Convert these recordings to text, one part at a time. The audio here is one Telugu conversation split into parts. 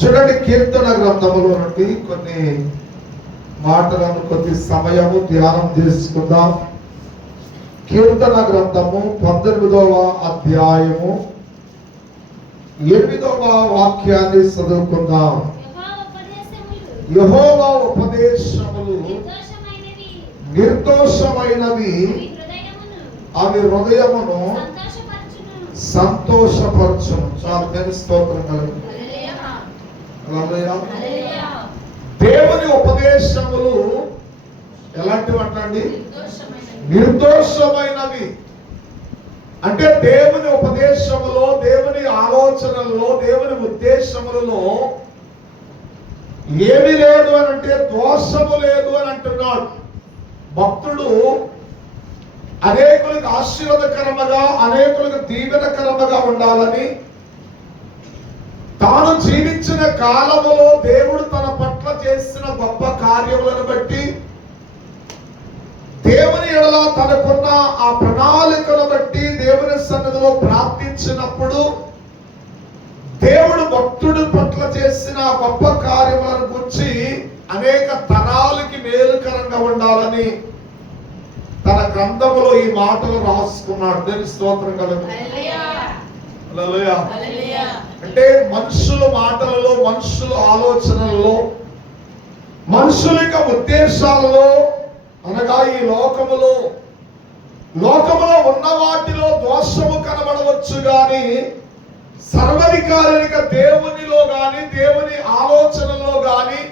చూడండి, కీర్తన గ్రంథములో నుండి కొన్ని మాటలను కొద్ది సమయము ధ్యానం చేసుకుందాం. కీర్తన గ్రంథము 19వ అధ్యాయము 8వ వాక్యాన్ని చదువుకుందాం. యెహోవా ఉపదేశములు నిర్దోషమైనవి, అవి హృదయమును సంతోషపరచును. చాలా దేవుని స్తోత్రం కలుగును. దేవుని ఉపదేశములు ఎలాంటివి అంటండి? నిర్దోషమైనవి. అంటే దేవుని ఉపదేశములో, దేవుని ఆలోచనల్లో, దేవుని ఉద్దేశములలో ఏమి లేదు అని అంటే దోషము లేదు అని అంటున్నాడు భక్తుడు. అనేకులకు ఆశీర్వాదకరముగా, అనేకులకు దీవెనకరముగా ఉండాలని, తాను జీవించిన కాలములో దేవుడు తన పట్ల చేసిన గొప్ప కార్యములను బట్టి, దేవుని ఎడల తనకున్న ఆ ప్రణాళికను బట్టి దేవుని సన్నిధిలో ప్రార్థించినప్పుడు దేవుడు భక్తుడి పట్ల చేసిన గొప్ప కార్యములను గురించి అనేక తరాలకి మేలుకరంగా ఉండాలని తన గ్రంథములో ఈ మాటలు రాసుకున్నాడు. దేవుని స్తోత్రం కలుగును. హల్లెలూయా. అంటే మనుషుల మాటలలో, మనుషుల ఆలోచనలలో, మనుషుల యొక్క ఉద్దేశాలలో, అనగా ఈ లోకములో ఉన్న వాటిలో దోషము కనబడవచ్చు గాని, సర్వాధికారిక దేవునిలో గాని, దేవుని ఆలోచనలో గాని,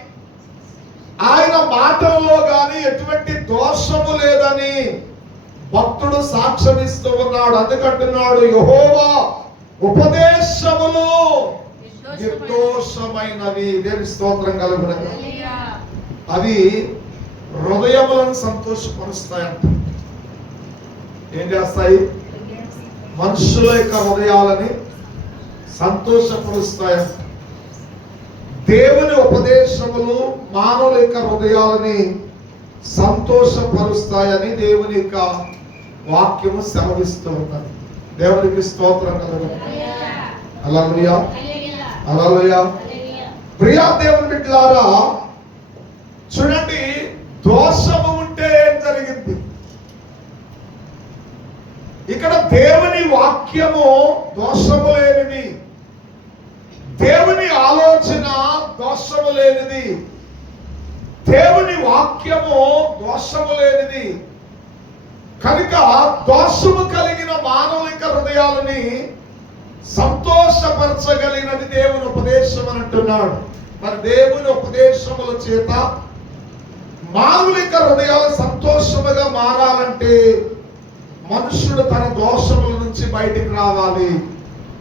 ఆయన మాటలలో గాని ఎటువంటి దోషము లేదని భక్తుడు సాక్ష్యమిస్తూ ఉన్నాడు. అందుకంటున్నాడు, యెహోవా ఉపదేశములు నిర్దోషమైనవి. దేవుని స్తోత్రం కలుగును. అవి హృదయములను సంతోషపరుస్తాయంట. ఏం చేస్తాయి? మనుషుల యొక్క హృదయాలని సంతోషపరుస్తాయంట. దేవుని ఉపదేశములు మానవుల యొక్క హృదయాలని సంతోషపరుస్తాయని దేవుని యొక్క వాక్యము సెలవిస్తూ ఉన్నది. దేవునికి స్తోత్రం కలుగును. హల్లెలూయా, హల్లెలూయా. ప్రియా దేవుని బిడ్డలారా, చూడండి, దోషము ఉంటే ఏం జరిగింది? ఇక్కడ దేవుని వాక్యము దోషము లేనిది, దేవుని ఆలోచన దోషము లేనిది, దేవుని వాక్యము దోషము లేనిది. కనుక దోషము కలిగిన మానవిక హృదయాలని సంతోషపరచగలిగినది దేవుని ఉపదేశం అని అంటున్నాడు. మరి దేవుని ఉపదేశముల చేత మానవిక హృదయాలు సంతోషముగా మారాలంటే మనుషుడు తన దోషముల నుంచి బయటికి రావాలి.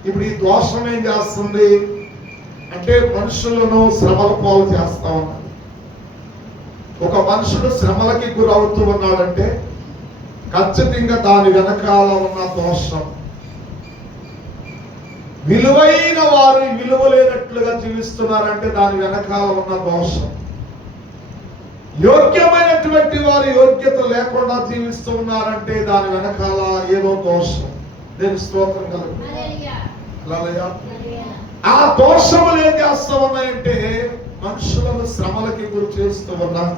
ఇప్పుడు ఈ దోషం ఏం చేస్తుంది అంటే మనుషులను శ్రమల పాలు చేస్తా ఉన్నాడు. ఒక మనుషుడు శ్రమలకి గురవుతూ ఉన్నాడంటే ఖచ్చితంగా దాని వెనకాల ఉన్న దోషం. విలువైన వారు విలువ లేనట్లుగా జీవిస్తున్నారంటే దాని వెనకాల ఉన్న దోషం. యోగ్యమైనటువంటి వారు యోగ్యత లేకుండా జీవిస్తూ ఉన్నారంటే దాని వెనకాల ఏదో దోషం. దేవుని స్తోత్రం కలుగును. హల్లెలూయా. ఆ దోషములు ఏం చేస్తూ ఉన్నాయంటే మనుషులను శ్రమలకి గురి చేస్తూ ఉన్నాయి.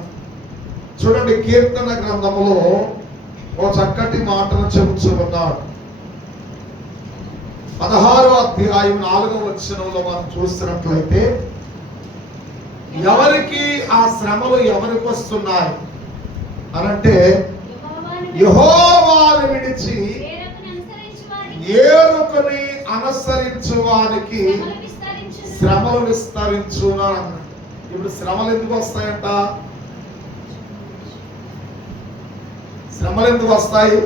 చూడండి, కీర్తన గ్రంథములో ఓ చక్కటి మాటను చెబుతూ ఉన్నాడు. 16వ అధ్యాయం 4వ వచనంలో మనం చూస్తున్నట్లయితే, ఎవరికి ఆ శ్రమలు ఎవరికి వస్తున్నాయి అనంటే, యెహోవాను విడిచి ఏరుకుని అనుసరించు వారికి శ్రమలు విస్తరించునా అన్నాడు. ఇప్పుడు శ్రమలు ఎందుకు వస్తాయంట? శ్రమలు ఎందుకు వస్తాయి?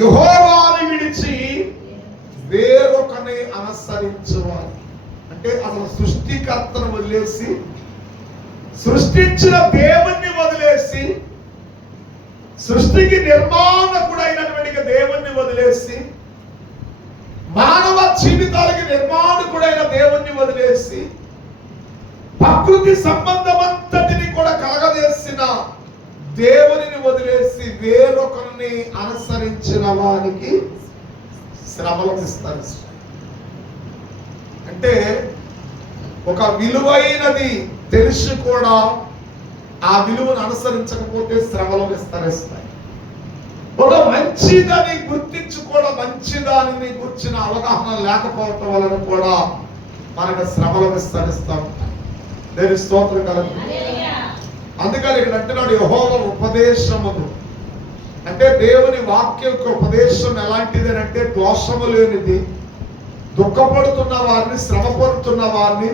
యెహోవాను విడిచి వేరొకని అనుసరించువారు. అంటే అసలు సృష్టికర్తను వదిలేసి, సృష్టించిన దేవుణ్ణి వదిలేసి, సృష్టికి నిర్మాణకుడైనటువంటి దేవుణ్ణి వదిలేసి, మానవ జీవితాలకి నిర్మాణకుడైన దేవుణ్ణి వదిలేసి, ప్రకృతి సంబంధమంతటిని కూడా కలగజేసిన దేవునిని వదిలేసి వేరొకరిని అనుసరించిన వారికి శ్రమలు విస్తరిస్తాయి. అంటే ఒక విలువైనది తెలిసి కూడా ఆ విలువను అనుసరించకపోతే శ్రమలు విస్తరిస్తాయి. ఒక మంచిదని గుర్తించి కూడా మంచిదానిని గుర్చిన అవగాహన లేకపోవటం వలన కూడా మనకు శ్రమలు విస్తరిస్తూ ఉంటాయి. దేవుని స్తోత్రం కలుగును. అందుకని ఇక్కడ అంటున్నాడు యెహోవా ఉపదేశములు అంటే దేవుని వాక్యం యొక్క ఉపదేశం ఎలాంటిది అంటే దోషము లేనిది, దుఃఖపడుతున్న వారిని, శ్రమ పడుతున్న వారిని,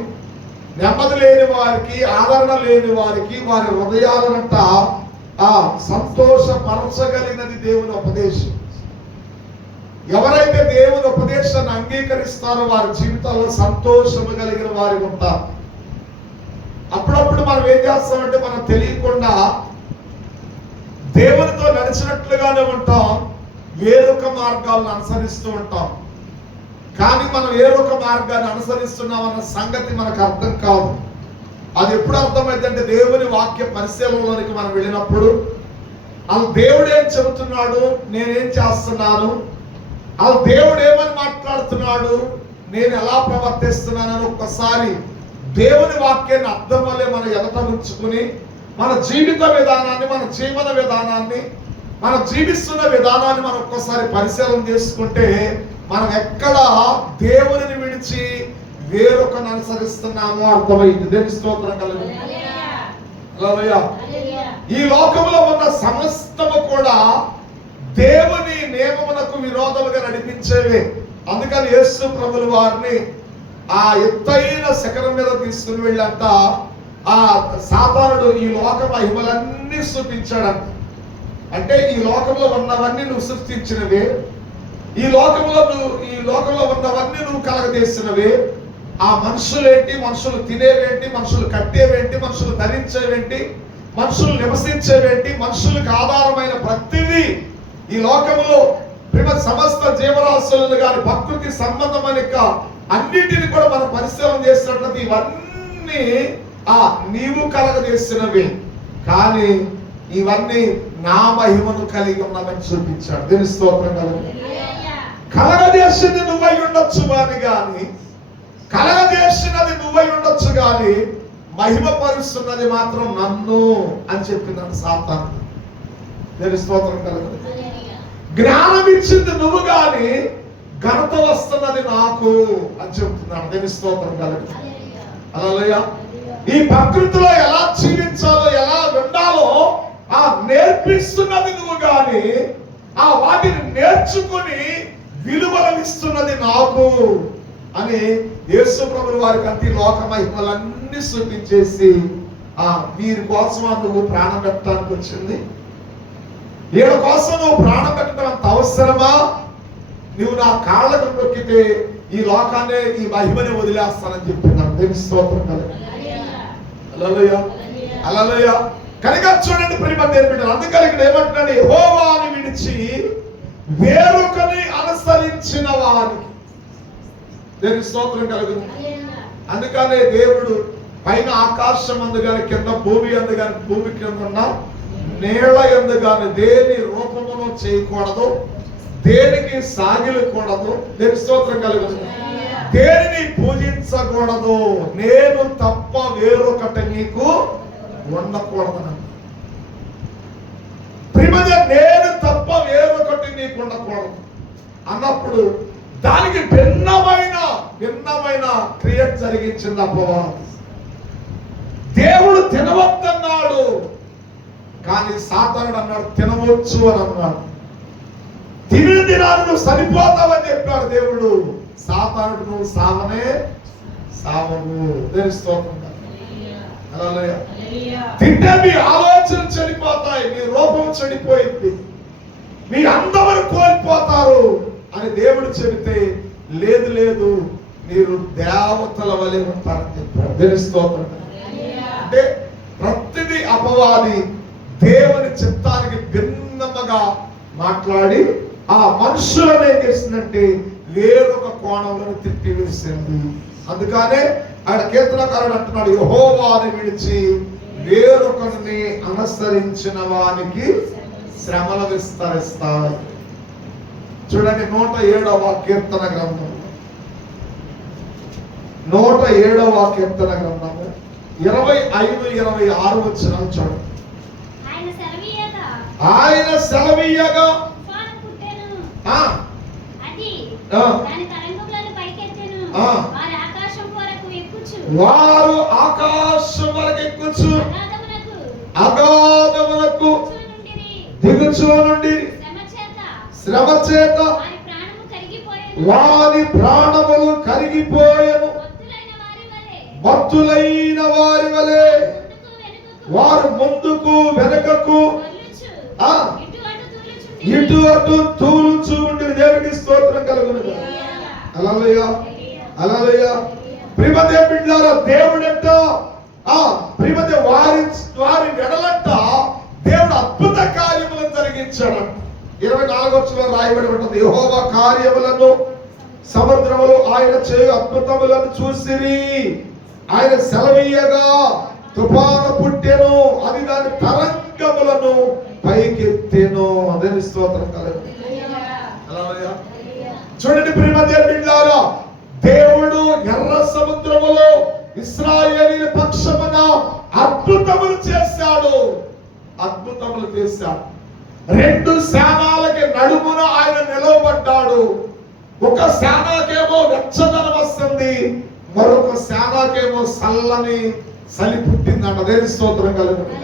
నెమ్మది లేని వారికి, ఆదరణ లేని వారికి వారి హృదయాలనంట సంతోషపరచగలిగినది దేవుని ఉపదేశం. ఎవరైతే దేవుని ఉపదేశాన్ని అంగీకరిస్తారో వారి జీవితాల్లో సంతోషము కలిగిన వారు ఉంటారు. అప్పుడప్పుడు మనం ఏం చేస్తామంటే మనం తెలియకుండా దేవునితో నడిచినట్లుగానే ఉంటాం, వేరొక మార్గాలను అనుసరిస్తూ ఉంటాం. కానీ మనం వేరొక మార్గాన్ని అనుసరిస్తున్నాం అన్న సంగతి మనకు అర్థం కాదు. అది ఎప్పుడు అర్థమైందంటే దేవుని వాక్య పరిశీలనలోనికి మనం వెళ్ళినప్పుడు అసలు దేవుడు ఏం చెబుతున్నాడు, నేనేం చేస్తున్నాను, అసలు దేవుడు ఏమని మాట్లాడుతున్నాడు, నేను ఎలా ప్రవర్తిస్తున్నానని ఒక్కసారి దేవుని వాక్యాన్ని అర్థం వల్లే మనం ఎదట ఉంచుకుని మన జీవిత విధానాన్ని, మన జీవన విధానాన్ని, మనం జీవిస్తున్న విధానాన్ని మనం ఒక్కసారి పరిశీలన చేసుకుంటే మనం ఎక్కడ దేవుని విడిచి వేరొకరిని అనుసరిస్తున్నామో అర్థమైంది. దేవుని స్తోత్రం కలుగును. హల్లెలూయా. ఈ లోకంలో ఉన్న సమస్తము కూడా దేవుని నియమమునకు విరోధముగా నడిపించేవే. అందుకని యేసు ప్రభుల వారిని ఆ ఎత్తైన శిఖరం మీద తీసుకుని వెళ్ళంట ఆ సాతానుడు ఈ లోక మహిమలన్నీ సృష్టించాడంట. అంటే ఈ లోకంలో ఉన్నవన్నీ నువ్వు సృష్టించినవే, ఈ లోకంలో ఉన్నవన్నీ నువ్వు కలగజేసినవే. ఆ మనుషులేంటి, మనుషులు తినేవేంటి, మనుషులు కట్టేవేంటి, మనుషులు ధరించేవేంటి, మనుషులు నివసించేవేంటి, మనుషులకు ఆధారమైన ప్రతిదీ ఈ లోకంలో సమస్త జీవరాశులను కానీ ప్రకృతి సంబంధమైన అన్నిటిని కూడా మనం పరిశీలన చేసినట్లయితే ఇవన్నీ నీవు కలగజేసినవి, కానీ ఇవన్నీ నా మహిమను కలిగి ఉన్నవని చూపించాడు. దేవుని స్తోత్రం కలుగును. కలగజేసింది నువ్వై ఉండొచ్చు కానీ కలగజేసినది నువ్వై ఉండొచ్చు కానీ మహిమ పరుస్తున్నది మాత్రం నన్ను అని చెప్పినాడు సాతాను. దేవుని స్తోత్రం కలుగును. జ్ఞానం ఇచ్చింది నువ్వు కానీ ఘనత వస్తున్నది నాకు అని చెప్తున్నాడు. దేవుని స్తోత్రం కలుగును. హల్లెలూయా. ఈ ప్రకృతిలో ఎలా జీవించాలో, ఎలా ఉండాలో నేర్పిస్తున్నది నువ్వు కానీ వాటిని నేర్చుకుని విలువలు ఇస్తున్నది నాకు అని యేసు ప్రభుల వారికి అంతే లోక మహిమలన్నీ చూపించేసి వీరి కోసం నువ్వు ప్రాణం పెట్టడానికి వచ్చింది, వీళ్ళ కోసం నువ్వు ప్రాణం పెట్టడం అంత అవసరమా, నువ్వు నా కాళ్ళకు నొక్కితే ఈ లోకాన్ని, ఈ మహిమని వదిలేస్తానని చెప్పినాడు. దేవుని స్తోత్రం కలుగును. హల్లెలూయా. హల్లెలూయా. కనుక చూడండి ప్రియమైన దేవుని బిడ్డలు, అందుకని ఇక్కడ ఏమంటున్నాడు, యెహోవాను విడిచి వేరొకరిని అనుసరించిన వారికి. దేవుని స్తోత్రం కలుగును. అందుకనే దేవుడు పైన ఆకాశం అందుగాని, కింద భూమి అందుగాని, భూమి కింద ఉన్న నేల ఎందుగాని దేని రూపమును చేయకూడదు, దేనికి సాగిలకూడదు. దేవుని స్తోత్రం కలుగును. దేనిని పూజించకూడదు, నేను తప్ప వేరొకటి నీకు ఉండకూడదు. ప్రియమైన, నేను తప్ప వేరొకటి నీకు ఉండకూడదు అన్నప్పుడు దానికి భిన్నమైన క్రియ జరిగించింది అపవాది. దేవుడు తినవద్దన్నాడు కానీ సాతానుడు అన్నాడు తినవచ్చు అని అన్నాడు. తిని దినాలు నువ్వు సరిపోతావని చెప్పాడు దేవుడు. సాతానుడు నువ్వు సావనే సావవు. దేవుని స్తోత్రం. హల్లెలూయా. తింటే మీ ఆలోచన చెడిపోతాయి, మీ రూపం చెడిపోయింది, మీ అందరూ కోల్పోతారు అని దేవుడు చెబితే లేదు లేదు మీరు దేవతల వలె ఉంటారని చెప్పాడు. దేవుని స్తోత్రం. అంటే ప్రతిదీ అపవాది దేవుని చిత్తానికి భిన్నముగా మాట్లాడి మనుషులను ఏం చేసిందంటే వేరొక కోణంలో తిప్పివేసింది. అందుకనే ఆయన కీర్తనకారుడు అంటున్నాడు, యెహోవాను విడిచి వేరొకరిని అనుసరించిన వానికి శ్రమలు విస్తరిస్తాయి. చూడండి 107వ కీర్తన గ్రంథం 107వ కీర్తన గ్రంథము 25-26 వచనాలు చూడండి. ఆయన సెలవీయగా వారు ఆకాశం వరకు ఎక్కుచు అగాధములకు దిగుచు నుండి శ్రమ చేత వారి ప్రాణములు కరిగిపోయెను. భక్తులైన వారి వలె వారు ముందుకు వెనుకకు ఇటు అటు తూలుచు ఉండి దేవునికి స్తోత్రం కలుగును. హల్లెలూయా, హల్లెలూయా. ప్రియమైన బిడ్డలారా, దేవుడంట ప్రియమైన వారి వెడలంట దేవుడు అద్భుత కార్యములను జరిగించాడంట. 24వ వచనంలో రాయబడి ఉంటుంది, యెహోవా కార్యములను సముద్రములు ఆయన చేయు అద్భుతములను చూసిరి. ఆయన సెలవీయగా తుఫాను పుట్టెను, అది దాని తరంగములను పైకెత్తెను. అదే స్తోత్రం కలుగును. హల్లెలూయా. చూడండి ప్రియమైన బిడ్డలారా, దేవుడు ఎర్ర సముద్రములో ఇశ్రాయేలీయుల పక్షమున అద్భుతములు చేశాడు. అద్భుతములు చేశాడు. 2 సేనలకి నడుమున ఆయన నిలవబడ్డాడు. ఒక సేనకేమో వెచ్చదనం వస్తుంది, మరొక సేనకేమో చలి పుట్టిందంట. దేవుని స్తోత్రం కలుగును.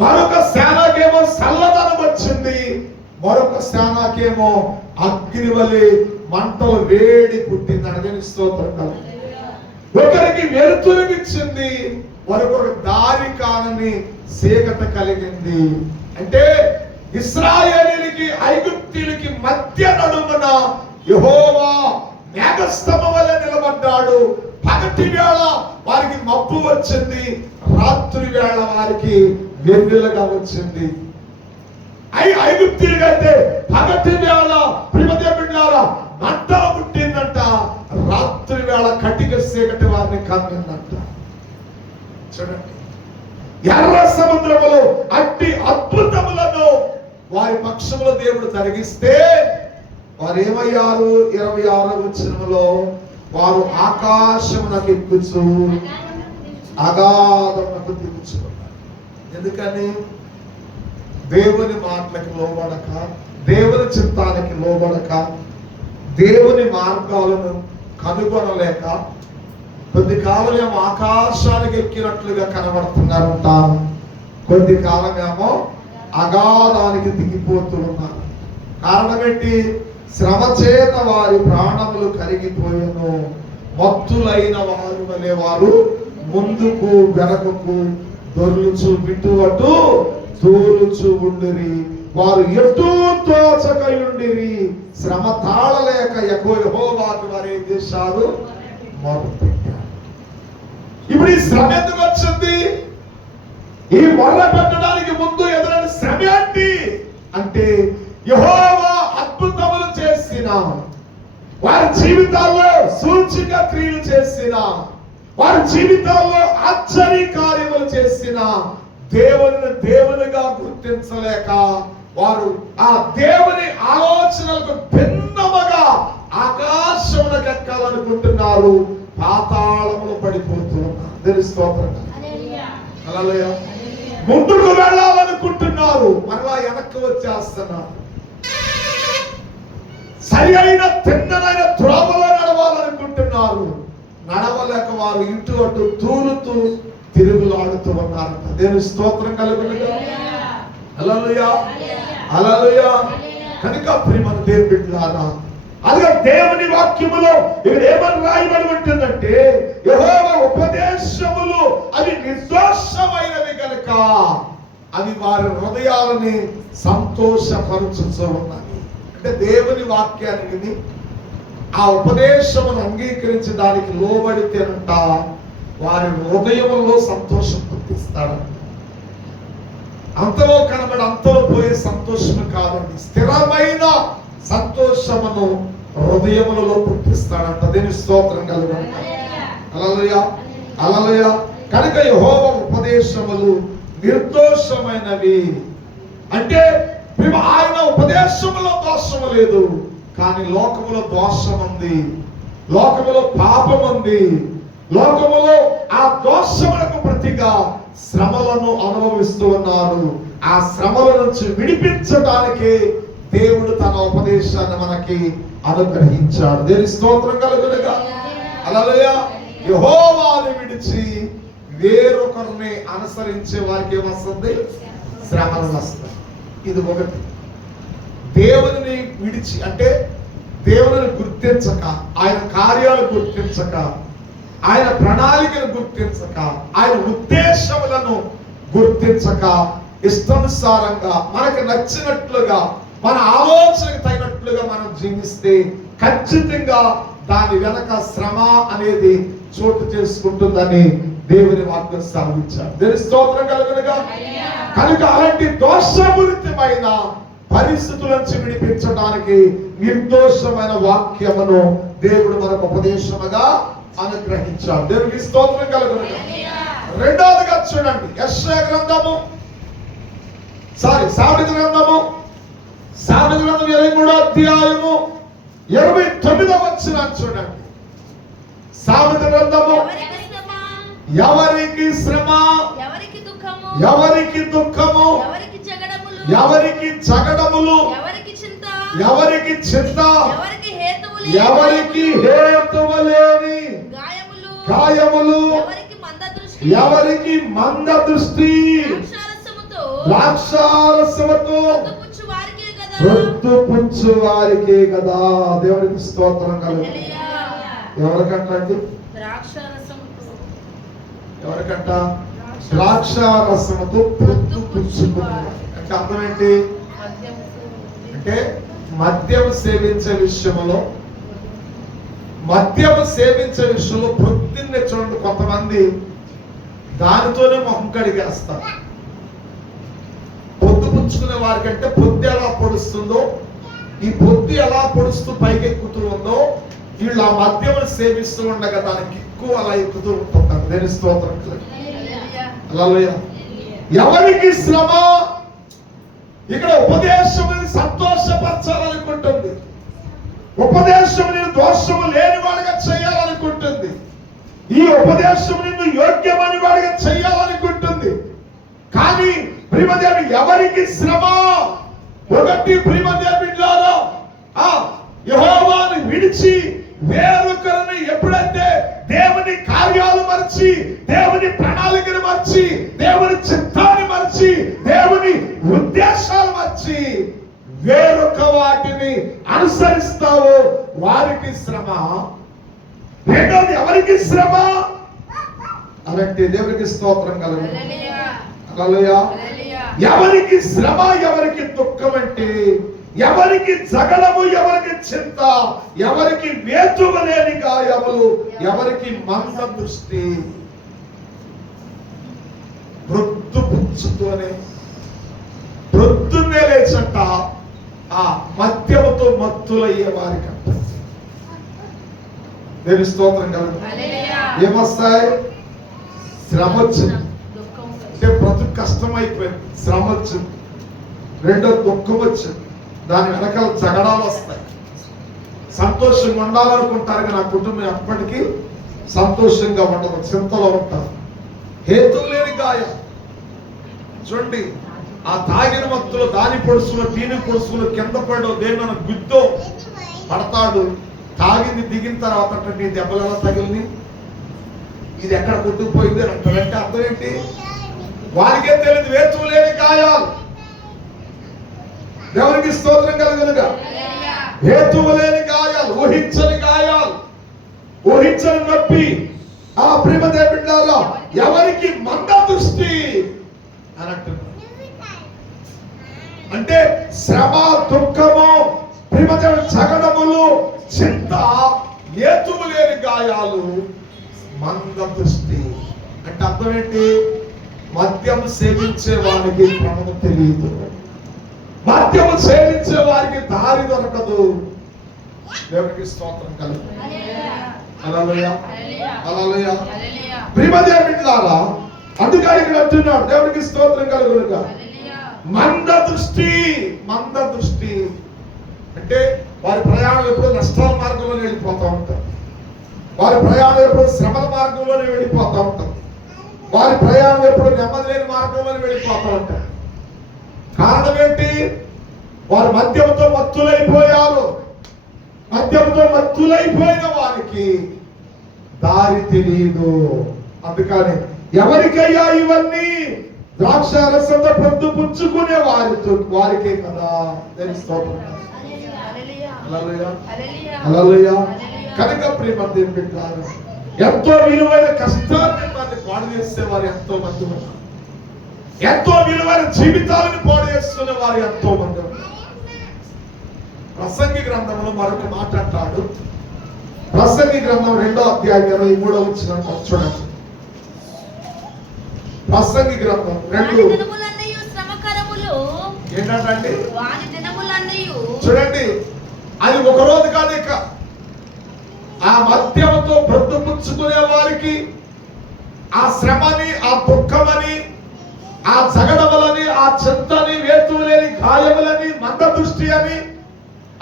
మరొక సేనకేమో చల్లదనం వచ్చింది, మరొక సేనకేమో అగ్ని వలె మంటలు వేడి పుట్టిందంట. దేవుని స్తోత్రం కలుగును. ఒకరికి వెలుతురునిచ్చింది, మరొకరు దారి కానని చీకట కలిగింది. అంటే ఇశ్రాయేలీయులకి ఐగుప్తీయులకి మధ్య నడుమున యెహోవా మేఘస్తంభం వలె నిలబడ్డాడు. పగటి వేళ వారికి మబ్బు వచ్చింది, రాత్రి వేళ వారికి వెన్నెలగా వచ్చింది. ఐగుప్తీయులకైతే పగటి వేళ ప్రియమైన మంట పుట్టిందంట, రాత్రి వేళ కటిక చీకటి వారిని కమ్మిందంట. చూడండి, ఎర్ర సముద్రములో అట్టి అద్భుతములను వారి పక్షములో దేవుడు జరిగిస్తే వారు ఏమయ్యారు? 26వ వచనములో వారు ఆకాశమునకు ఎక్కుచు అగాధమునకు దిగుచున్నారు. ఎందుకని? దేవుని మాటలకు లోబడక, దేవుని చిత్తానికి లోబడక, దేవుని మార్గాలను కనుగొనలేక కొద్ది కాలం ఏమో ఆకాశానికి ఎక్కినట్లుగా కనబడుతున్నారంట, కొద్ది కాలం ఏమో అగాధానికి దిగిపోతూ ఉన్నారు. కారణం ఏంటి? శ్రమ చేత వారి ప్రాణములు కరిగిపోయెను. భక్తులైన వారి వలె వారు ముందుకు వెనకకు దొర్లుచు ఇటు అటు తూలుచు ఉండిరి. వారు ఎటు తోచకయుండిరి. శ్రమ తాళలేక యెహోవాకు వారు ఏం చేశారు? మొరపెట్టారు. ఇప్పుడు ఈ శ్రమ ఎందుకు వచ్చింది? ఈ మొర్ర పెట్టడానికి ముందు ఎదురైన శ్రమ ఏంటి అంటే, యెహోవా అద్భుతములు చేసిన, వారి జీవితాల్లో సూచక క్రియలు చేసిన, వారి జీవితాల్లో ఆశ్చర్య కార్యములు చేసిన దేవునిగా గుర్తించలేక వారు ఆ దేవుని ఆలోచనలకు భిన్నముగా ఆకాశమునకు ఎక్కాలనుకుంటున్నారు, పాతాళములో పడిపోతున్నారు. దేవుని స్తోత్రం. హల్లెలూయా. ముందుకు వెళ్ళాలనుకుంటున్నారు, మరలా వెనక్కి వచ్చేస్తున్నారు. సరి అయిన తిన్ననైన త్రోవలో నడవాలనుకుంటున్నారు, నడవలేక వారు ఇటు అటు తూలుతూ తిరుగులాడుతూ ఉన్నారంట. దేవుని స్తోత్రం కలుగునుగా. హల్లెలూయా, హల్లెలూయా. కనుక ప్రియమైన దేవుని బిడ్డలారా, అదిగా దేవుని వాక్యములో ఇక్కడ ఏమని రాయబడి ఉంటుందంటే, యెహోవా ఉపదేశములు అవి నిర్దోషమైనవి కనుక అవి వారి హృదయాలని సంతోషపరచుతూ ఉన్నాయి. అంటే దేవుని వాక్యాన్ని విని ఆ ఉపదేశమును అంగీకరించి దానికి లోబడితేనంట వారి హృదయములో సంతోషం పుట్టిస్తాడంట. అంతలో కనబడి అంతలో పోయే సంతోషము కాదండి, స్థిరమైన సంతోషమును హృదయములలో పుట్టిస్తాడంట. దేవుని స్తోత్రం కలుగును. హల్లెలూయా, హల్లెలూయా. కనుక యెహోవా ఉపదేశములు నిర్దోషమైనవి. అంటే ఆయన ఉపదేశములో దోషము లేదు, కానీ లోకములో దోషం ఉంది. లోకములో పాపం ఉంది, లోకములో ఆ దోషములకు ప్రతిగా శ్రమలను అనుభవిస్తూ ఉన్నారు. ఆ శ్రమల నుంచి విడిపించడానికి దేవుడు తన ఉపదేశాన్ని మనకి అనుగ్రహించాడు. దేవుని స్తోత్రం కలుగునుగా. హల్లెలూయా. యెహోవాను విడిచి వేరొకరిని అనుసరించే వారికి ఏమొస్తుంది? శ్రమలు వస్తాయి. ఇది ఒకటి. దేవుని విడిచి అంటే దేవుని గుర్తించక, ఆయన కార్యాలు గుర్తించక, ఆయన ప్రణాళికను గుర్తించక, ఆయన ఉద్దేశములను గుర్తించక, ఇష్టానుసారంగా మనకు నచ్చినట్లుగా మన ఆలోచనకు తగినట్లుగా మనం జీవిస్తే ఖచ్చితంగా దాని వెనక శ్రమ అనేది చోటు చేసుకుంటుందని దేవుని వాక్యం స్థాపించారు. దేవుని స్తోత్రం కలుగునుగా. కనుక అలాంటి దోషపూరితమైన పరిస్థితుల నుంచి విడిపించడానికి నిర్దోషమైన వాక్యమును దేవుడు మనకు ఉపదేశముగా అనుగ్రహించాడు. దేవునికి స్తోత్రం కలుగునుగా. రెండవదిగా చూడండి, యెషయా గ్రంథము సామెత గ్రంథము 23వ అధ్యాయము 29వ వచనం చూడండి. సామెత గ్రంథము, ఎవరికి శ్రమ, ఎవరికి దుఃఖము, ఎవరికి జగడములు, ఎవరికి చింత, ఎవరికి హేతువులేని గాయములు, ఎవరికి మంద దృష్టి, ద్రాక్షారసముతో రొద్దుపుచ్చు వారికే కదా. దేవునికి స్తోత్రం కలుగు. ఎవరికంటండి? ఎవరికంట? ద్రాక్షారసముతో రొద్దుపుచ్చుకున్నారు అంటే అర్థం ఏంటి? అంటే మద్యం సేవించే విషయంలో పొద్దున్నే చూడండి, కొంతమంది దానితోనే మొహం కడిగేస్తారు. పొద్దు పుచ్చుకునే వారికంటే పొద్దు ఎలా పొడుస్తుందో, ఈ పొద్దు ఎలా పొడుస్తూ పైకి ఎక్కుతూ ఉందో, వీళ్ళు ఆ మద్యమును సేవిస్తూ ఉండగా దానికి ఎక్కువ అలా ఎక్కుతూ ఉంటుంటారు. దేని స్తోత్రం. హల్లెలూయా. ఎవరికి శ్రమ? ఇక్కడ ఉపదేశం సంతోషపరచాలనుకుంటుంది, ఉపదేశం నేను దోషము లేని వాడిగా చేయాలనుకుంటుంది, ఈ ఉపదేశం నిన్ను యోగ్యమని వాడిగా చేయాలనుకుంటుంది. కానీ ప్రియదేవి, ఎవరికి శ్రమ? ఒకటి ప్రియదేవిలారా, యెహోవాను విడిచి వేరొకరిని ఎప్పుడైతే దేవుని కార్యాలు మర్చి, దేవుని ప్రణాళికను మర్చి, దేవుని చిత్తాన్ని మర్చి, దేవుని ఉద్దేశాలు మర్చి వేరొక వాటిని అనుసరిస్తావో వారికి శ్రమ. రెండోది, ఎవరికి శ్రమ అలాంటి దేవునికి స్తోత్రం కలుగు. హల్లెలూయా. ఎవరికి శ్రమ, ఎవరికి దుఃఖం అంటే ఎవరికి జగడము, ఎవరికి చింత, ఎవరికి వేతువలేని గాయములు, ఎవరికి మంద దృష్టి. ప్రొద్దుపుచ్చుతోనే ప్రొద్దున్నే లేచంట ఆ మద్యముతో మత్తులయ్యే వారికంట. దేవుని స్తోత్రం కలుగు. ఏమొస్తాయి? శ్రమ వచ్చింది అంటే బ్రతుకు కష్టమైపోయింది, శ్రమ వచ్చింది. రెండో దుఃఖం వచ్చింది, దాని వెనకాల జగడాలు వస్తాయి. సంతోషంగా ఉండాలనుకుంటారు కానీ ఆ కుటుంబం ఎప్పటికీ సంతోషంగా ఉండదు, చింతలో ఉంటారు. హేతువు లేని గాయం చూడండి, ఆ తాగిన మత్తులో దాని పొడుసులో దీని పొడుసులో కింద పడో దేని గుద్దో పడతాడు. తాగింది దిగిన తర్వాత నీ దెబ్బలు ఎలా తగిలిని, ఇది ఎక్కడ కొట్టుకుపోయింది అని అంటారంటే అర్థం ఏంటి? వారికే తెలియదు. వేతువు లేని గాయాలు. ఎవరికి స్తోత్రం కలుగునుగా. హేతువు లేని గాయాలు, ఊహించని గాయాలు, ఊహించని నొప్పి. ఆ ప్రియదేవులారా, ఎవరికి మంద దృష్టి అని అంటున్నారు. అంటే శ్రమ, దుఃఖము, ప్రియదేవుడు జగడములు, చింత, హేతువు లేని గాయాలు, మంద దృష్టి అంటే అర్థం ఏంటి? మద్యం సేవించే వారికి క్రమం తెలియదు, మద్యము సేవించే వారికి దారి దొరకదు. దేవునికి స్తోత్రం కలుగు. హల్లెలూయా. హల్లెలూయా. ప్రియదేవులారా, అందుకని ఇక్కడ అంటున్నాడు, దేవునికి స్తోత్రం కలుగునుగా. మంద దృష్టి అంటే వారి ప్రయాణం ఎప్పుడూ నష్టాల మార్గంలో వెళ్ళిపోతూ ఉంటారు. వారి ప్రయాణం ఎప్పుడు శ్రమల మార్గంలోనే వెళ్ళిపోతూ ఉంటుంది. వారి ప్రయాణం ఎప్పుడు నెమ్మది లేని మార్గంలోనే వెళ్ళిపోతూ ఉంటారు. కారణం ఏంటి? వారు మద్యంతో మత్తులైపోయారు. మద్యంతో మత్తులైపోయిన వారికి దారి తెలియదు. అందుకని ఎవరికయ్యా ఇవన్నీ? ద్రాక్ష రసంతో పొద్దు పుచ్చుకునే వారికే కదా తెలుసుకోవాలి. కనుక ప్రేమ బిడ్డలారా, ఎంతో విలువైన కష్టాన్ని పాడు చేసేవారు ఎంతో మంది ఉన్నారు. ఎంతో విలువైన జీవితాలను పాడు చేస్తున్న వారు ఎంతో మంది ఉన్నారు. ప్రసంగి గ్రంథంలో మరొక మాట అంటాడు. ప్రసంగి గ్రంథం 2వ అధ్యాయం 23వ వచనం చూడండి. ప్రసంగి గ్రంథం 2 ఏంటంటే చూడండి, అది ఒక రోజు కాదు. ఇక ఆ మద్యముతో బ్రతుకుచ్చుకునే వారికి ఆ శ్రమని, ఆ దుఃఖమని, ఆ జగడములని, ఆ చింతని, వేతులేని గాయములని, మంద దృష్టి అని,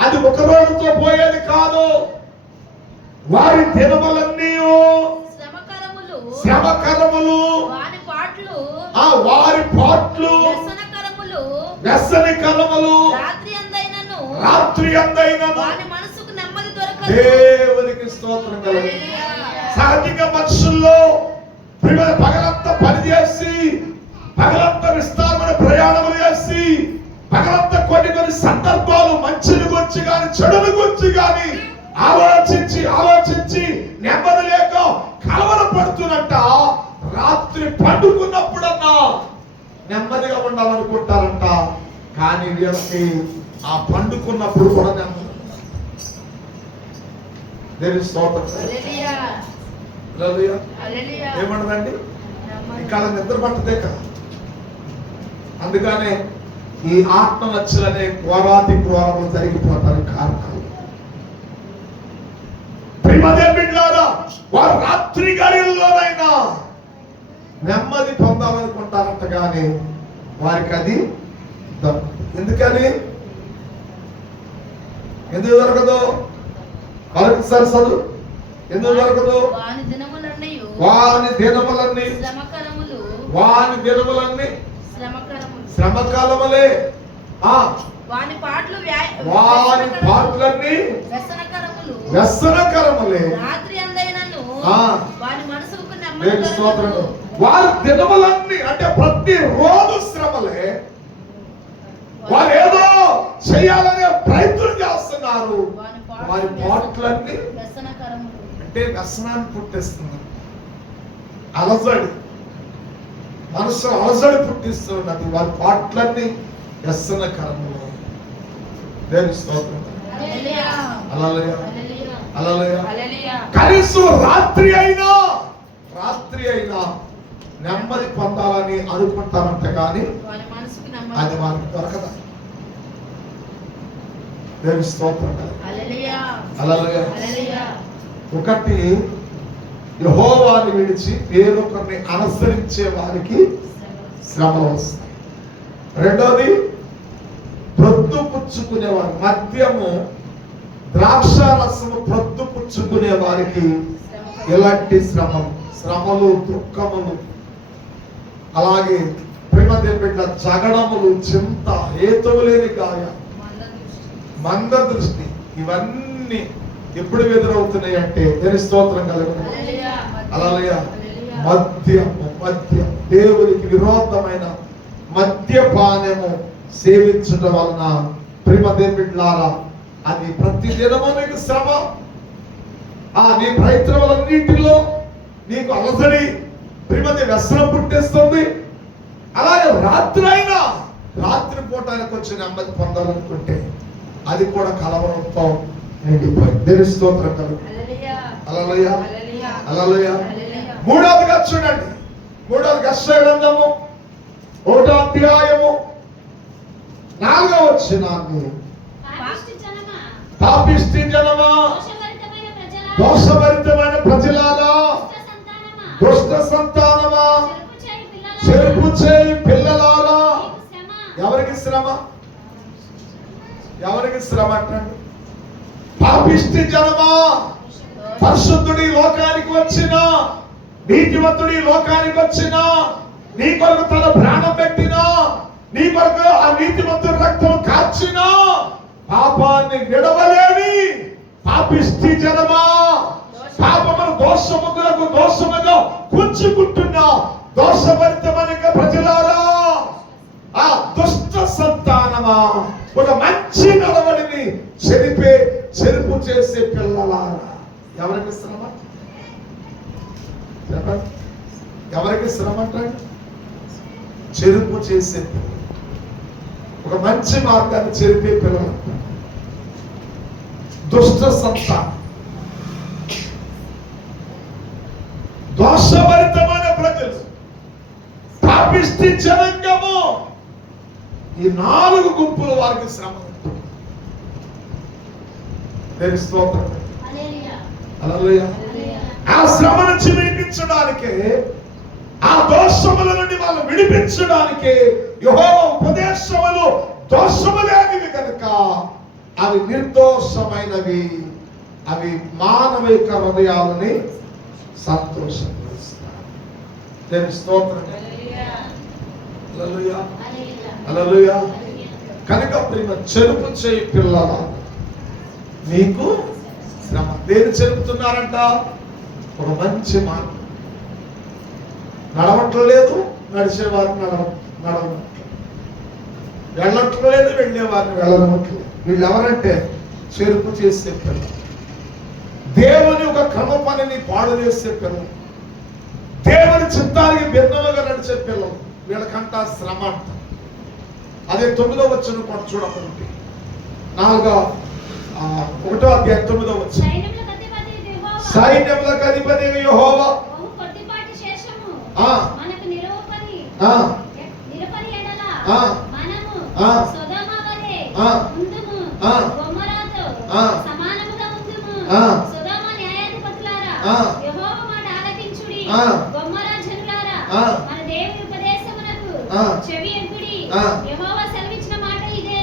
అది ఒక రోజుతో పోయేది కాదు. వారి దినములన్నీ శ్రమకరములు, వారి పాట్లు వ్యసనకరములు, రాత్రి అందైనను దేవునికి స్తోత్రం కలుగును. సహజంగా మనుషుల్లో పగలంతా పనిచేసి, పగలంతా విస్తారమైన ప్రయాణములు చేసి, పగలంతా కొన్ని సందర్భాలు మంచిని గురించి గాని చెడుని గురించి గాని ఆలోచించి నెమ్మది లేక కలవరపడుతున్నట్ట. రాత్రి పండుకున్నప్పుడన్నా నెమ్మదిగా ఉండాలనుకుంటారంట. కానీ వీళ్ళకి ఆ పండుకున్నప్పుడు కూడా నెమ్మది. ఏమన్నదండి? ఇక్కడ నిద్ర పట్టదే కదా. అందుకనే ఈ ఆత్మహత్యలనే ఘోరాతి ఘోరములు జరిగిపోతారు కారణాలు. బిడ్డలారా, వారు రాత్రి గడియల్లోనైనా నెమ్మది పొందాలనుకుంటారంట. కానీ వారికి అది ఎందుకని ఎందుకు దొరకదు? మరొకసారి చదువు. ఎందుకు దొరకదు? వాని దినములన్నీ శ్రమకాలములే. వాని పాటలన్నీ వ్యసనకరములే. వారి దినములన్నీ అంటే ప్రతి రోజు శ్రమలే. వారు ఏదో చేయాలనే ప్రయత్నం చేస్తున్నారు. వారి పాటలన్నీ అంటే వ్యసనాన్ని పుట్టిస్తున్నారు. అలజడి, మనసు అలజడి పుట్టిస్తున్నది. వారి పాటలన్నీ వ్యసనకరములు. దేవుని స్తోత్రం. కనీసం రాత్రి అయినా నెమ్మది పొందాలని అనుకుంటారంట. కానీ అది వారికి దొరకదు. దేవుని స్తోత్రం. ఒకటి, యెహోవాను విడిచి వేరొకరిని అనుసరించే వారికి శ్రమలు వస్తాయి. రెండోది, ప్రొద్దు పుచ్చుకునేవారు, మద్యము ద్రాక్ష రసము ప్రొద్దు పుచ్చుకునే వారికి ఎలాంటి శ్రమలు దుఃఖములు, అలాగే ప్రేమదేవిట జగడములు, చింత, హేతువులేని గాయ, మంద దృష్టి, ఇవన్నీ ఎప్పుడు ఎదురవుతున్నాయి అంటే దేని స్తోత్రం కలుగును. అలాగే మద్యం దేవునికి విరోధమైన మద్యపానము సేవించడం వలన ప్రేమదేవిట్లారా అది ప్రతి దినము నీకు శ్రమ. నీ ప్రయత్నములన్నిటిలో నీకు అలసడి, ప్రేమది వ్యసనం పుట్టిస్తుంది. అలాగే రాత్రి పూటానికి వచ్చి నెమ్మది పొందాలనుకుంటే అది కూడా కలవరంతో నిండిపోయింది. దేని స్తోత్రం కలుగు. మూడవదిగా చూడండి, యెషయా గ్రంథము 1వ అధ్యాయము 4వ వచనాన్ని, పాపిష్టి జనమా, దోషభరితమైన ప్రజలారా, దుష్ట సంతానమా, చెరుపు చేయి పిల్లలారా. ఎవరికి శ్రమ? ఎవరికి శ్రమ అంటండి? పాపిష్టి జనమా, పరిశుద్ధుడి లోకానికి వచ్చిన, నీతివంతుడి లోకానికి వచ్చిన, నీ కొరకు తన ప్రాణం పెట్టిన, నీ కొరకు ఆ నీతిమంతుడి రక్తం కార్చిన, పాపాన్ని విడవలేని పాపిష్టి జనమా, పాపమును దోషముగా కూర్చుకుంటున్న దోషభరితమైన ప్రజలారా, ఆ దుష్ట సంతానమా, ఒక మంచి నడవడిని చెరుపు చేసే పిల్లలారా. ఎవరికి శ్రమ? చెప్పండి, ఎవరికి శ్రమ అంటాడు? చెరుపు చేసే పిల్లలు, ఒక మంచి మార్గాన్ని చెరిపే పిల్లలు, దుష్ట సంతానం, దోషభరితమైన ప్రజలు, పాపిష్టి జనాంగము. ఈ 4 గుంపులు వారికి శ్రమ. ఆ శ్రమ నుంచి విడిపించడానికే, ఆ దోషముల నుండి వాళ్ళు విడిపించడానికి యెహోవా ఉపదేశములు దోషములేనివి కనుక అవి నిర్దోషమైనవి, అవి మానవిక హృదయాలని సంతోషపరుస్తాయి. దేవుని స్తోత్రం. హల్లెలూయా, హల్లెలూయా. కనుక ప్రియ చెరుపు చేయి పిల్లల, నీకు శ్రమ. దేని చెరుపుతున్నారంట? ఒక మంచి మార్గం. నడవట్లేదు, నడిచేవారిని నడవట్లేదు, వెళ్ళట్లేదు, వెళ్ళేవారిని వెళ్ళనట్లేదు. వీళ్ళు ఎవరంటే చెరుపు చేసే పిల్లలు, దేవుని ఒక క్రమ పనిని పాడు చేసే పిల్లలు, దేవుని చిత్తానికి భిన్నముగా నడిచే పిల్లలు. వీళ్ళకంట శ్రమ అంట. అదే 9వ వచనం కూడా చూడకండి. 1వ అధ్యాయం 9వ వచనం. సైన్యములకు అధిపతి యెహోవా మనకు నిరూపణి ఎడల మనము సొదొమ వలె ఉందుము, గొమొరాతో సమానముగా ఉందుము. సొదొమ న్యాయాధిపతులారా, యెహోవా మాట ఆలకించుడి. గొమొరా జనులారా, మన దేవుని ఉపదేశమునకు చెవి ఎగ్గుడి. యెహోవా సెలవిచ్చిన మాట ఇదే,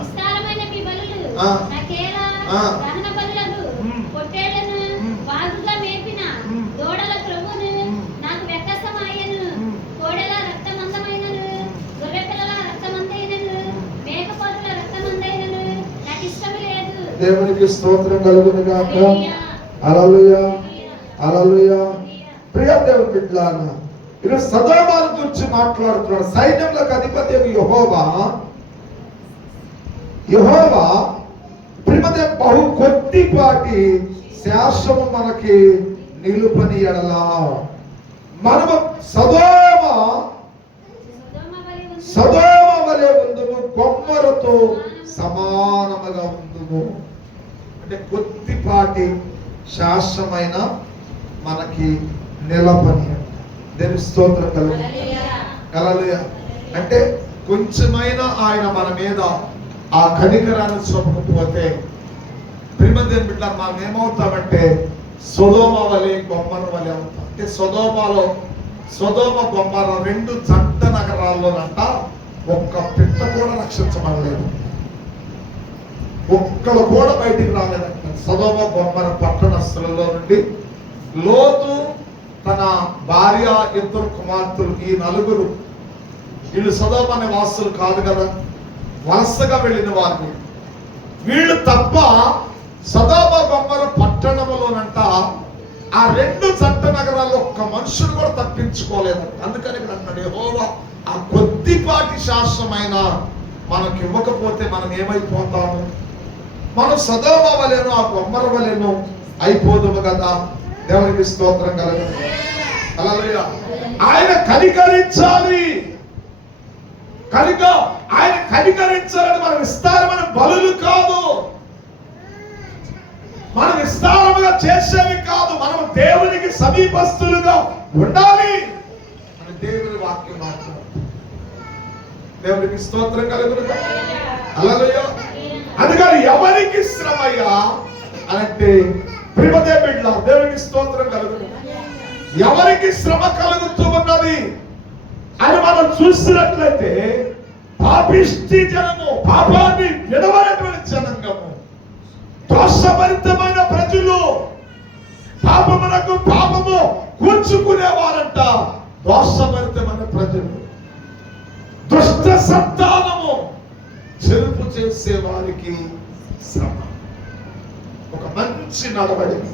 విస్తారమైన మీ బలులు నాకేలా దహన బలులను, పొట్టేళ్లను బాగుగా మేపిన దూడల ప్రభువును నాకు వెక్కసమాయను. కోడెల రక్తమందమైనను, గొర్రెపిల్లల రక్తమందైనను, మేకపోతుల రక్తమందైనను నాకు ఇష్టము లేదు. దేవునికి స్తోత్రం కలుగును గాక. హల్లెలూయా, హల్లెలూయా. ప్రియ దేవుని బిడ్డలారా, ఈరోజు సదోమాను గురించి మాట్లాడుతున్నాడు. సైన్యములకు అధిపతి యెహోవా ప్రిమదే బహు కొద్దిపాటి శాసము మనకి నిలుపని ఎడలా మనము సదోమ వలె ఉందుము, గొమ్మరతో సమానముగా ఉందుము. అంటే కొద్దిపాటి శాసమైన మనకి నిలపని. దేవుని స్తోత్రం కలుగును. అంటే కొంచెమైనా ఆయన మన మీద ఆ కనికరాన్ని చూపకపోతే ప్రిమదేవుని బిడ్డ మనం ఏమవుతామంటే సొదొమ వలె గొమ్మర వలె అవుతాం. అంటే సొదొమ గొమ్మర 2 జంట నగరాల్లోనంట ఒక్క పిట్ట కూడా రక్షించబడలేదు, ఒక్కడు కూడా బయటికి రాలేదంట. సొదొమ గొమ్మర పట్టణస్థులలో నుండి లోతు, తన భార్య, 2 కుమార్తెలు, ఈ 4 వీళ్ళు సొదొమ అనే వాసులు కాదు కదా, వలసగా వెళ్ళిన వారిని. వీళ్ళు తప్ప సొదొమ గొమొర్రా పట్టణములోనంట ఆ 2 జంట నగరాల్లో ఒక్క మనుషుడు కూడా తప్పించుకోలేదు. అందుకని ఇక్కడ అంటాడు, యెహోవా ఆ కొద్దిపాటి శాసనమైన మనకి ఇవ్వకపోతే మనం ఏమైపోతాము? మనం సొదొమ వలెను ఆ గొమొర్రా వలెను అయిపోదుము కదా. దేవునికి స్తోత్రం కలుగును. హల్లెలూయా. ఆయన కనికరించాలి. కనుక ఆయన కనికరించాలని మన విస్తారమైన బలులు కాదు, మనం విస్తారముగా చేసేవి కాదు, మనం దేవునికి సమీపస్తులుగా ఉండాలి. మన దేవుని వాక్యం మాట్లాడుతుంది. దేవునికి స్తోత్రం కలుగును. హల్లెలూయా. అందుకని ఎవరికి శ్రమయ్యా అనంటే ప్రియదే బిడ్డ, దేవునికి స్తోత్రం కలుగును. ఎవరికి శ్రమ కలుగుతూ ఉన్నది అని మనం చూసినట్లయితే పాపిష్టి జనము, పాపాన్ని విడవనటువంటి జనాంగము, దోషభరితమైన ప్రజలు, పాపమునకు పాపము కూర్చుకునేవారంట దోషభరితమైన ప్రజలు. దుష్ట సంతానము చెరుపు చేసే వారికి శ్రమ. ఒక మంచి నడవడిని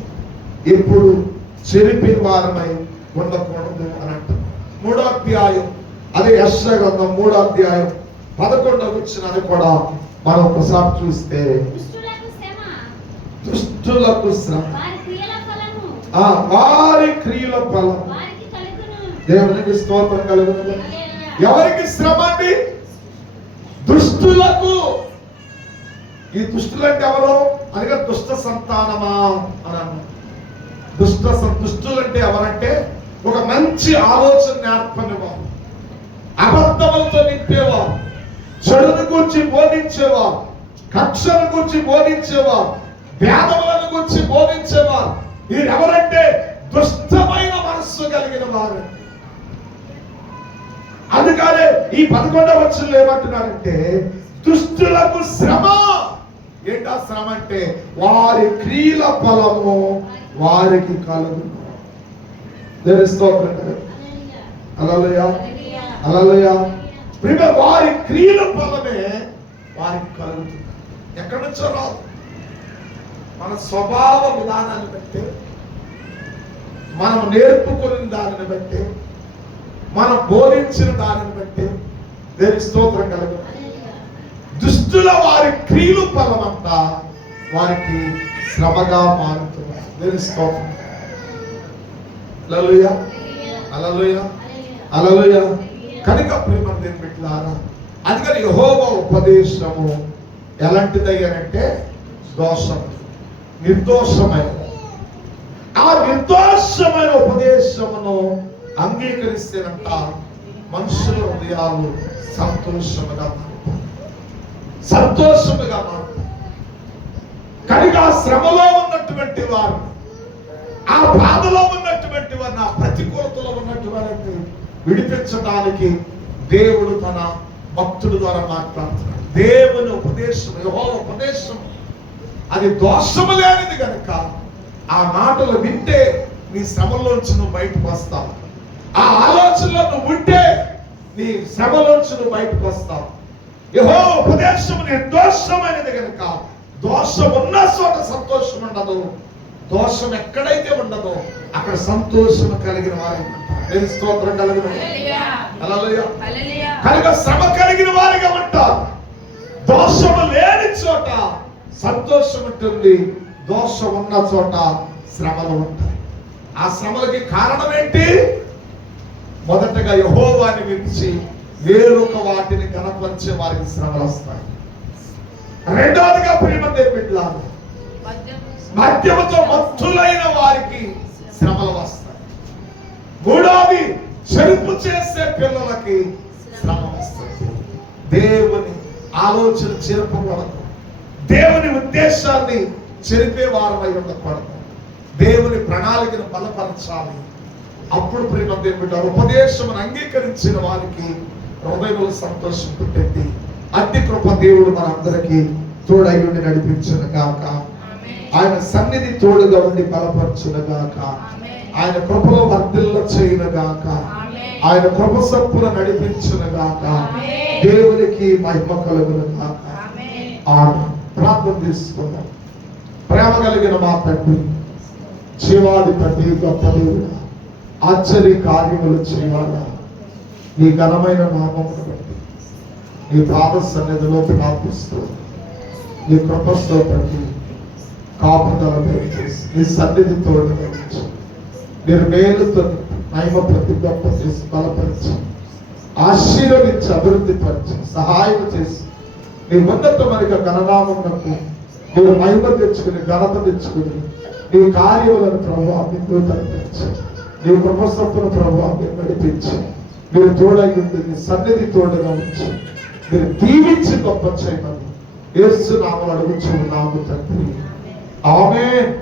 ఎప్పుడు చెరిపే వారమై ఉండకూడదు అని అంటున్నారు. 3వ అధ్యాయం అదే యెషయా గ్రంథం 3వ అధ్యాయం 11వ వచనాన్ని కూడా మనం ఒకసారి చూస్తే, దుష్టులకు శ్రమ, వారి క్రియల ఫలం దేవునికి స్తోత్రం కలుగును. ఎవరికి శ్రమ అండి? దుష్టులకు. ఈ దుష్టులు అంటే ఎవరు అనగా దుష్ట సంతానమా అని అన్నారు. దుష్టులు అంటే ఎవరంటే ఒక మంచి ఆలోచన నేర్పని వారు, అబద్ధములతో నింపేవారు, చెడును గురించి బోధించేవారు, కక్షను గురించి బోధించేవారు, భేదములను గురించి బోధించేవారు. వీరెవరంటే దుష్టమైన మనస్సు కలిగిన వారు. అందుకనే ఈ 11వ వచనంలో ఏమంటున్నారంటే దుష్టులకు శ్రమ. ఏంటా శ్రమ అంటే వారి క్రియల ఫలము వారికి కలుగును. హల్లెలూయా హల్లెలూయా. వారి క్రియల ఫలమే వారికి కలుగుతుంది. ఎక్కడి నుంచో రాదు. మన స్వభావ విధానాన్ని బట్టి, మనం నేర్పుకున్న దానిని బట్టి, మనం బోధించిన దానిని బట్టి దేవుని స్తోత్రం కలుగును. దుష్టుల వారి క్రియల ఫలం అంతా వారికి శ్రమగా మారుతుంది. దేవుని స్తోత్రం. హల్లెలూయా హల్లెలూయా హల్లెలూయా. కనుక ప్రేమ దేవుని బిడ్డలారా, అందుకని యెహోవా ఉపదేశము ఎలాంటిదయ్యారంటే దోషం, నిర్దోషమైన. ఆ నిర్దోషమైన ఉపదేశమును అంగీకరిస్తేనంట మనుషుల హృదయాలు సంతోషముగా మారుతాయి, సంతోషముగా మారుతాయి. కనుక ఆ శ్రమలో ఉన్నటువంటి వారు, ఆ బాధలో ఉన్నటువంటి వారిని, ఆ ప్రతికూలతలో ఉన్నటువంటి వారిని విడిపించడానికి దేవుడు తన భక్తుడి ద్వారా మాట్లాడుతున్నాడు. దేవుని ఉపదేశం, యెహోవా ఉపదేశం అది దోషము లేనిది కనుక ఆ మాటలు వింటే నీ శ్రమలోంచి నువ్వు బయటకు వస్తావు. ఆ ఆలోచనలో నువ్వు ఉంటే నీ శ్రమలోంచి నువ్వు బయటకు వస్తావు. యెహోవా ఉపదేశం నిర్దోషమైనది కనుక దోషం ఉన్న చోట సంతోషం ఉండదు, దోషం ఎక్కడైతే ఉండదో అక్కడ సంతోషం కలిగిన వారు స్తోత్రం కలిగిన కనుక శ్రమ కలిగిన వారిగా ఉంటారు. దోషము లేని చోట సంతోషం ఉంటుంది, దోషం ఉన్న చోట శ్రమలు ఉంటాయి. ఆ శ్రమలకి కారణం ఏంటి? మొదటగా యెహోవాని విడిచి వేరొక వాటిని కనపరిచే వారికి శ్రమలు వస్తాయి. రెండవదిగా ప్రేమ బిడ్డలారా, మద్యముతో మత్తులైన వారికి శ్రమలు వస్తాయి. మూడవది చెరుపు చేసే పిల్లలకి శ్రమ వస్తుంది. దేవుని ఆలోచన చెరపకూడదు, దేవుని ఉద్దేశాన్ని చెరిపే వారమై ఉండకూడదు, దేవుని ప్రణాళికను బలపరచాలి. అప్పుడు ప్రేమ దేవుడు ఉపదేశమును అంగీకరించిన వారికి హృదయంలో సంతోషం పుట్టింది. అట్టి కృప దేవుడు మనందరికీ తోడై ఉండి నడిపించును గాక. ఆయన సన్నిధి తోడుగా ఉండి బలపరచును గాక. ఆయన కృపలో వర్ధిల్ల చేయును గాక. ఆయన కృప సప్పున నడిపించును గాక. దేవునికి మహిమ కలుగును గాక. ఆమేన్. ప్రార్థన తీసుకుందాం. ప్రేమ కలిగిన మా తండ్రి, జీవాధిపతి, గొప్ప దేవుడా, ఆశ్చర్య కార్యములు చేయాలా నీ ఘనమైన నామమును బట్టి నీ పాద సన్నిధిలో ప్రార్థిస్తూ నీ కృపతో బట్టి కాపుదల దయచేసి నీ సన్నిధి తోడుగా ఉంచి మీరు మేలుతో మహిమ ప్రతి గొప్ప చేసి బలపరిచి ఆశీర్వదించి అభివృద్ధి పరిచి సహాయం చేసి నీ ఉన్నతమైన గణనామమునకు మీరు మహిమ తెచ్చుకుని ఘనత తెచ్చుకుని నీ కార్యములను ప్రభావం తరపించి నీ కృపసత్తును ప్రభావం నడిపించి మీరు తోడై ఉండి నీ సన్నిధి తోడుగా ఉంచి మీరు దీవించి గొప్ప చేయమని యేసు నామమున అడుగుచున్నాము తండ్రి. ఆమేన్.